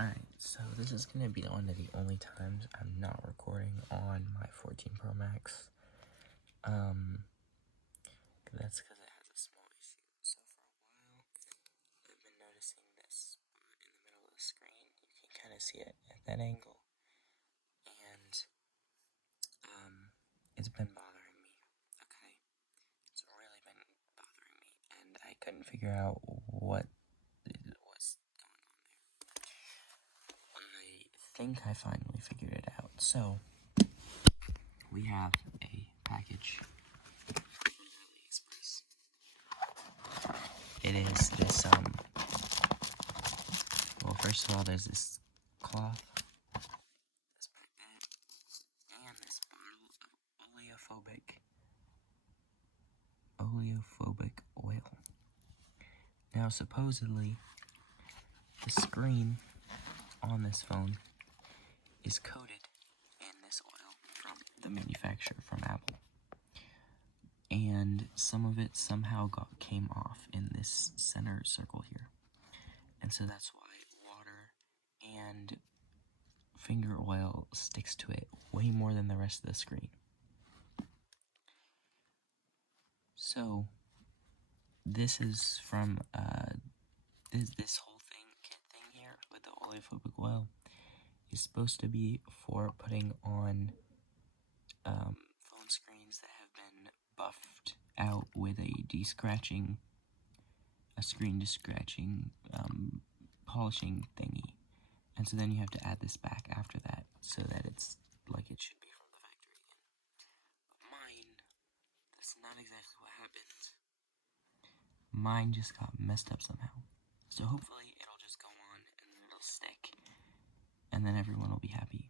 Alright, so this is going to be one of the only times I'm not recording on my 14 Pro Max. That's because it has a small issue. So for a while, I've been noticing this spot in the middle of the screen. You can kind of see it at that angle. And, it's been bothering me. Okay? It's really been bothering me. And I couldn't figure out what was going on there. I think I finally figured it out. So, we have a package from AliExpress. It is this, well, first of all, there's this cloth, this pipette, and this bottle of oleophobic oil. Now, supposedly, the screen on this phone is coated in this oil from the manufacturer, from Apple. And some of it somehow came off in this center circle here. And so that's why water and finger oil sticks to it way more than the rest of the screen. So, this is from, this whole kit thing here with the oleophobic oil is supposed to be for putting on, phone screens that have been buffed out with a screen de-scratching, polishing thingy. And so then you have to add this back after that, so that it's like it should be from the factory again. But mine, that's not exactly what happened. Mine just got messed up somehow. So hopefully it'll just go on, and then it'll stick. And then everyone will be happy.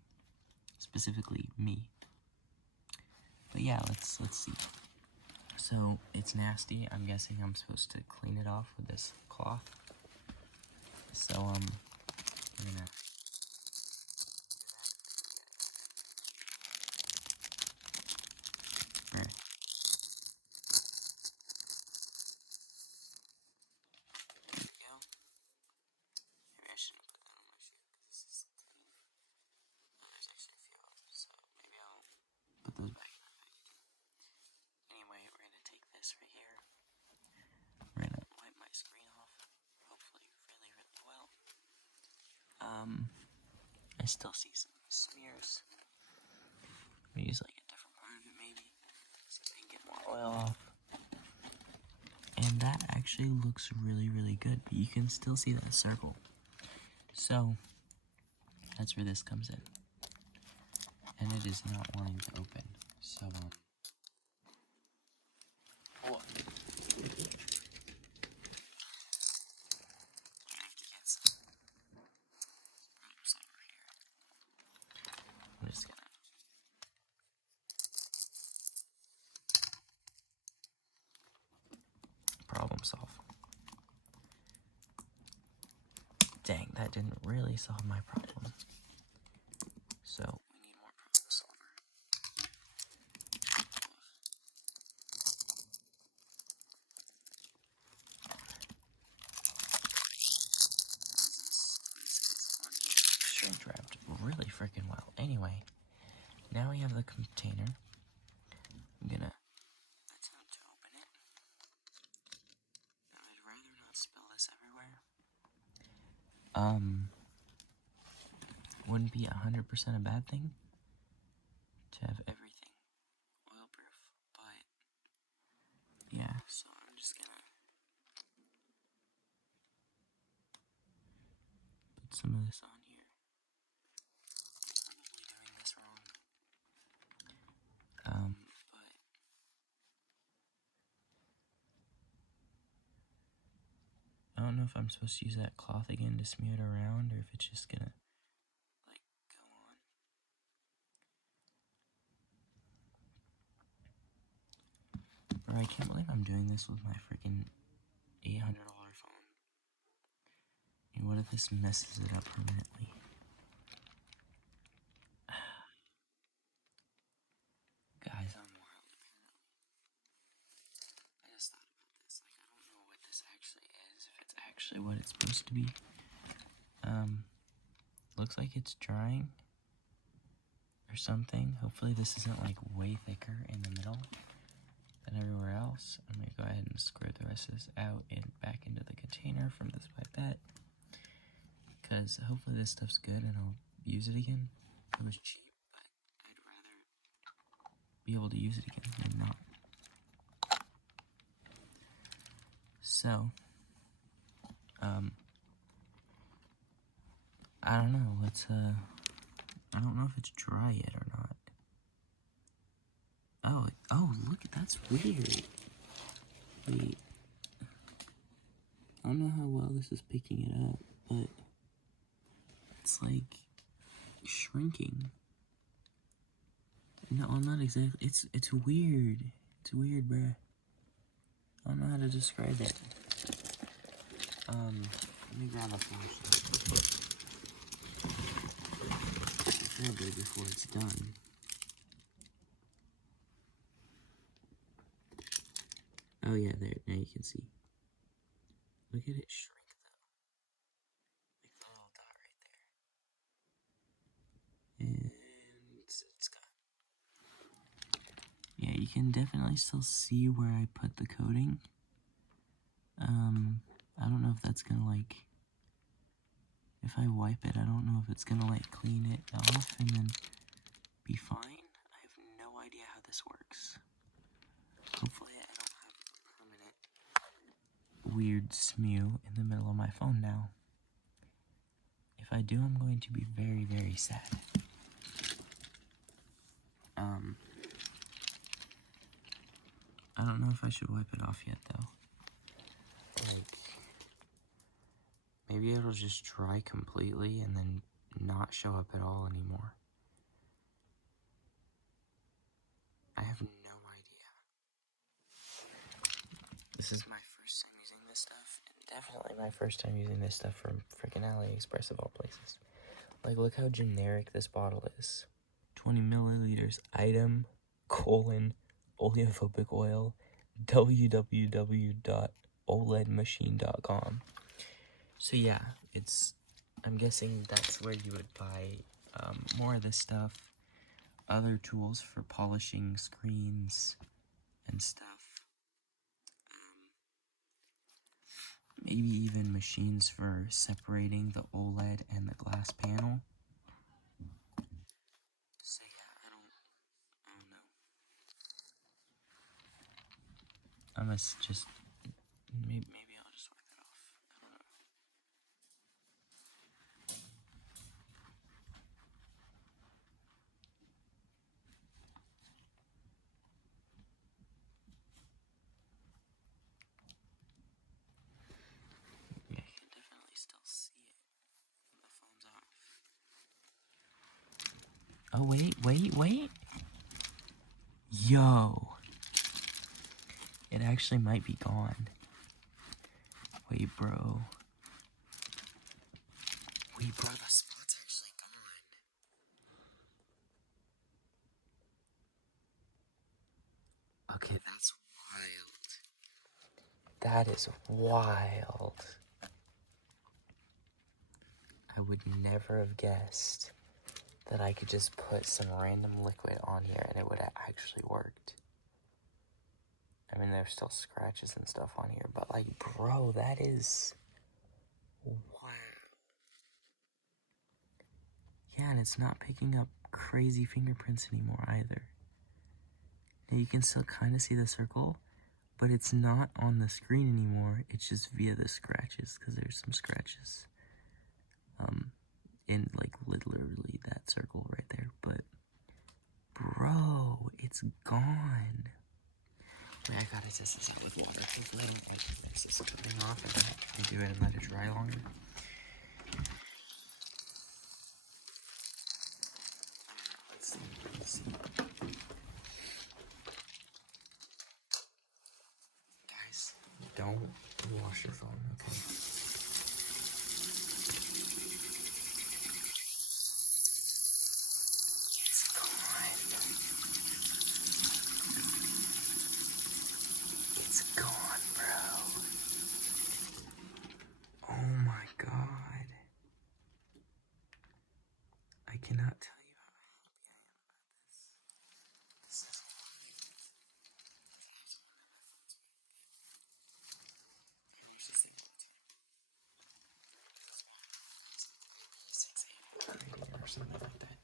Specifically, me. But yeah, let's see. So, it's nasty. I'm guessing I'm supposed to clean it off with this cloth. So, I'm gonna... There. There we go. Maybe I shouldn't put that on my shoe, because this is clean. There's actually a few of them, so maybe I'll put those back in my bag. Anyway, we're gonna take this right here. We're gonna wipe my screen off, hopefully really, really well. I still see some smears. I'm gonna use like a different part of it maybe, so I can get more oil off. And that actually looks really, really good, but you can still see that circle. So, that's where this comes in. And it is not wanting to open, so, oh. I'm just gonna problem solve. Dang, that didn't really solve my problem. So, we need more problem solver. Shrink wrapped really freaking well. Anyway, now we have the container. I'm gonna attempt to open it. Now, I'd rather not spill this everywhere. Wouldn't be 100% a bad thing to have everything oil-proof, but yeah, so I'm just gonna put some of this on here. I'm probably doing this wrong. But I don't know if I'm supposed to use that cloth again to smear it around, or if it's just gonna, like, go on. Bro, I can't believe I'm doing this with my freaking $800 phone. And what if this messes it up permanently? Guys, I'm wild, apparently. I just thought about this. Like, I don't know what this actually is, if it's actually what it's supposed to be. looks like it's drying or something. Hopefully this isn't like way thicker in the middle than everywhere else. I'm going to go ahead and squirt the rest of this out and back into the container from this pipette, because hopefully this stuff's good and I'll use it again. It was cheap, but I'd rather be able to use it again than not. So, I don't know, I don't know if it's dry yet or not. Oh, look, that's weird. Wait. I don't know how well this is picking it up, but it's like shrinking. No, not exactly. It's weird. It's weird, bruh. I don't know how to describe it. Let me grab a flashlight. Preferably before it's done. Oh yeah, there. Now you can see. Look at it shrink though. Like the little dot right there. And it's gone. Yeah, you can definitely still see where I put the coating. I don't know if that's gonna like, if I wipe it, I don't know if it's gonna like clean it off and then be fine. I have no idea how this works. Hopefully I don't have a permanent weird smew in the middle of my phone now. If I do, I'm going to be very, very sad. I don't know if I should wipe it off yet though. Like, maybe it'll just dry completely and then not show up at all anymore. I have no idea. This is my first time using this stuff, and definitely my first time using this stuff from freaking AliExpress of all places. Like, look how generic this bottle is. 20 milliliters, item, oleophobic oil, www.oledmachine.com. So yeah, I'm guessing that's where you would buy more of this stuff, other tools for polishing screens and stuff. Maybe even machines for separating the OLED and the glass panel. So yeah, I don't know. I must just, maybe I'll just wipe it off. I don't know. Yeah, you can definitely still see it when the phone's off. Oh, wait. Yo. It actually might be gone. Wait, bro. The spot's actually gone. Okay, that's wild. That is wild. I would never have guessed that I could just put some random liquid on here and it would have actually worked. I mean, there's still scratches and stuff on here, but like, bro, that is... wow. Yeah, and it's not picking up crazy fingerprints anymore either. Now you can still kind of see the circle, but it's not on the screen anymore. It's just via the scratches, because there's some scratches in like literally that circle right there. But bro, it's gone. Wait, I gotta test this out with water. Hopefully I don't like this is coming off and then I do it and let it dry longer. Let's see. Guys, don't wash your phone, okay? It's gone. It's gone, bro. Oh my god. cannot tell you how happy I am about this. This is or something like that.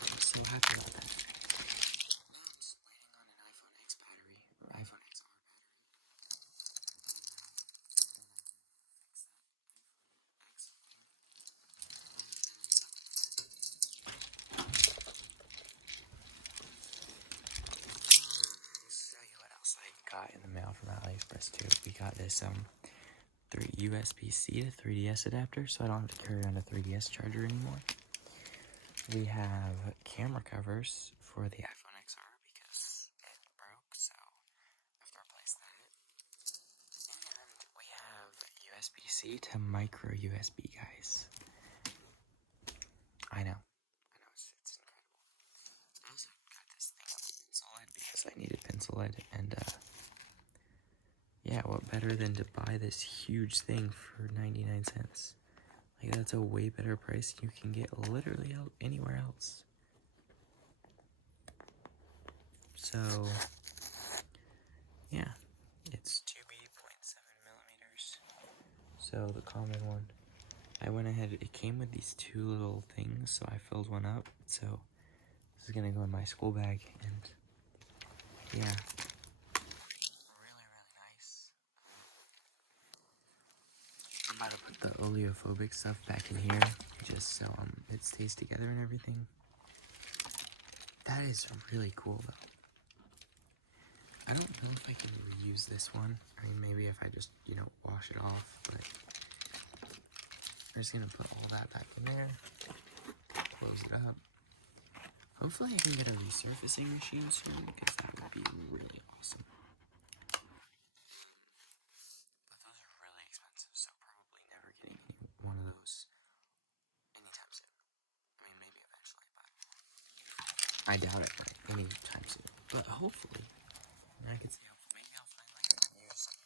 I'm so happy about that. Now I'm just waiting on an iPhone X battery or iPhone XR battery. I'll show you what else I got in the mail from AliExpress too. We got this USB-C to 3DS adapter, so I don't have to carry around a 3DS charger anymore. We have camera covers for the iPhone XR because it broke, so I have to replace that. And we have USB-C to micro USB, guys. I know, it's incredible. I also got this thing of pencil lead because I needed pencil lead, and yeah, what better than to buy this huge thing for 99 cents? Like, that's a way better price you can get literally anywhere else. So, yeah, it's 2B.7 millimeters. So, the common one. I went ahead, it came with these two little things, so I filled one up. So, this is gonna go in my school bag, and yeah. Really, really nice. I'm about to put the oleophobic stuff back in here, just so it stays together and everything. That is really cool, though. I don't know if I can reuse this one. I mean, maybe if I just, wash it off, but I'm just gonna put all that back in there, close it up. Hopefully I can get a resurfacing machine soon, because that would be really awesome. But those are really expensive, so probably never getting one of those anytime soon. I mean, maybe eventually, but I doubt it anytime soon. But hopefully, I can see maybe I'll find like a used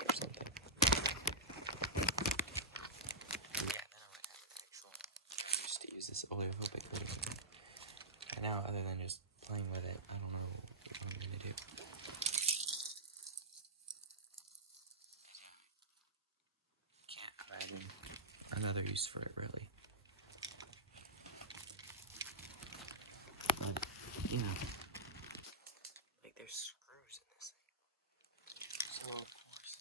or something. Yeah, then I would have an actual. I used to use this oleophobic thing. And now, other than just playing with it, I don't know what I'm gonna do. Can't imagine another use for it, really. But yeah, like there's screws in this thing. So of course.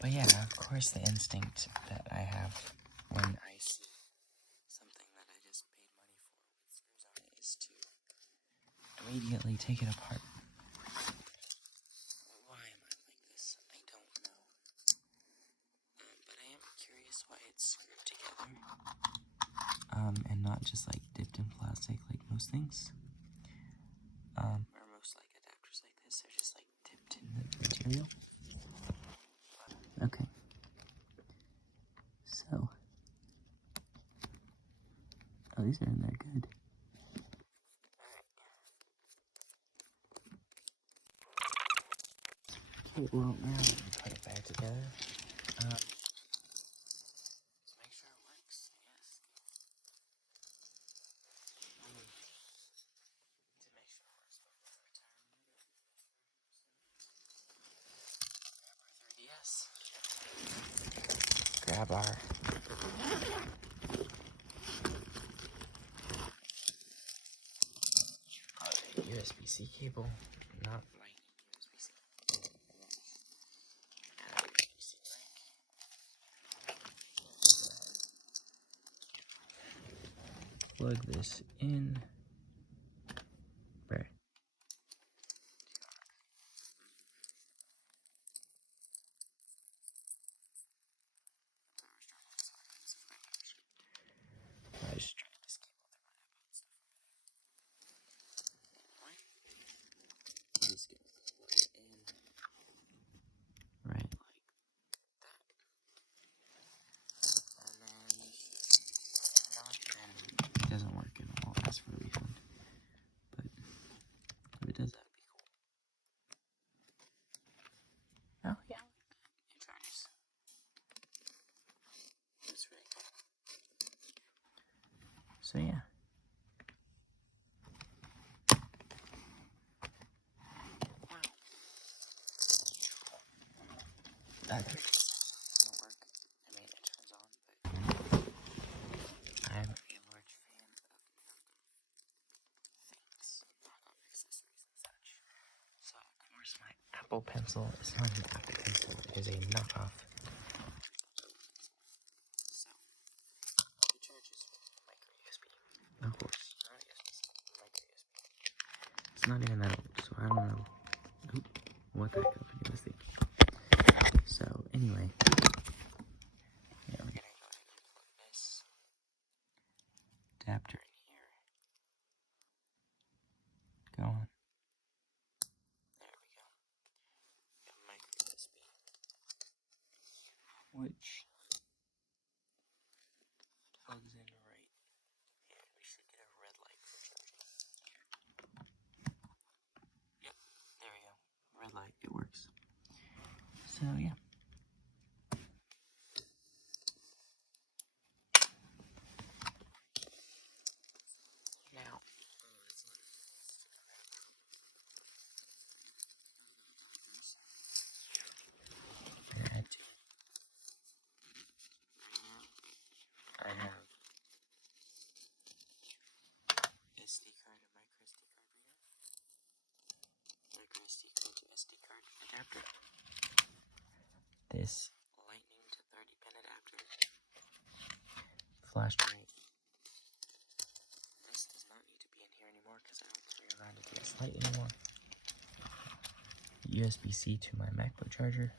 But yeah, of course, the instinct that I have when I see something that I just paid money for with screws on it is to immediately take it apart. Why am I like this? I don't know. But I am curious why it's screwed together. And not just like dipped in plastic like most things. Or most like adapters like this, they're just like dipped in the material. Okay. So. Oh, these are in there good. Okay, well, now I'm gonna put it back together. Just make sure it works, yes. To make sure it works before I retire. Grab our 3DS. Grab our USB-C cable. Not like USB-C. Plug this in. Right. I just tried this cable through my iPod stuff over there. I'm just gonna plug it in. Right, like that. And then not, and it doesn't work, and I'll ask for a refund. doesn't work. I mean, it turns on, but I'm a large fan of things, knockoff accessories and such. So, of course, my Apple Pencil is not an Apple Pencil, it is a knockoff. So, it charges micro USB. Of course, not USB-C, micro USB. It's not even that old, so I don't know what the heck company was thinking. So, anyway, yeah, we're gonna go ahead and put this adapter in here. Go on. There we go. A micro USB. Which plugs in right here. We should get a red light for charging. Yep, there we go. Red light, it works. So, yeah. Now, I have SD card and micro SD card reader. Micro SD card to SD card adapter. This lightning to 30 pin adapter. Flash drive. This does not need to be in here anymore because I don't carry around a DS Lite anymore. USB-C to my MacBook charger.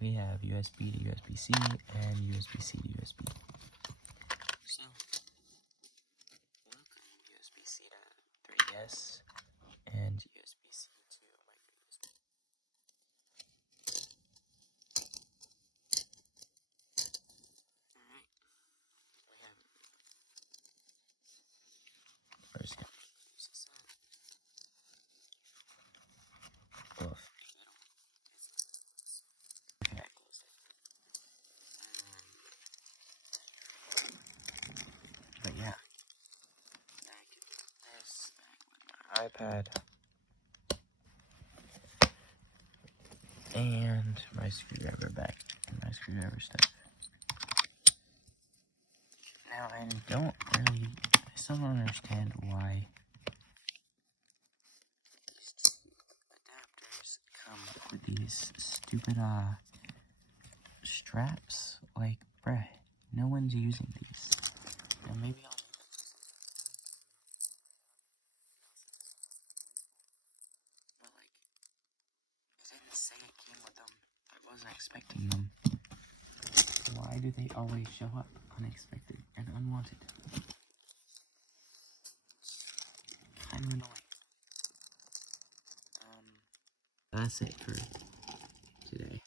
We have USB to USB-C and USB-C to USB. So, welcome USB-C to 3DS and USB-C to micro USB. Alright, we have it. First, gonna use this up. Oof. Okay, I closed it. But yeah, back with my iPad and my screwdriver back and my screwdriver stuff. Now I still don't understand why these two adapters come with these stupid straps. Like, bruh, no one's using these. Now maybe I'll need them. But like, it didn't say it came with them. I wasn't expecting them. Why do they always show up unexpected and unwanted? Kind of annoying. That's it for today.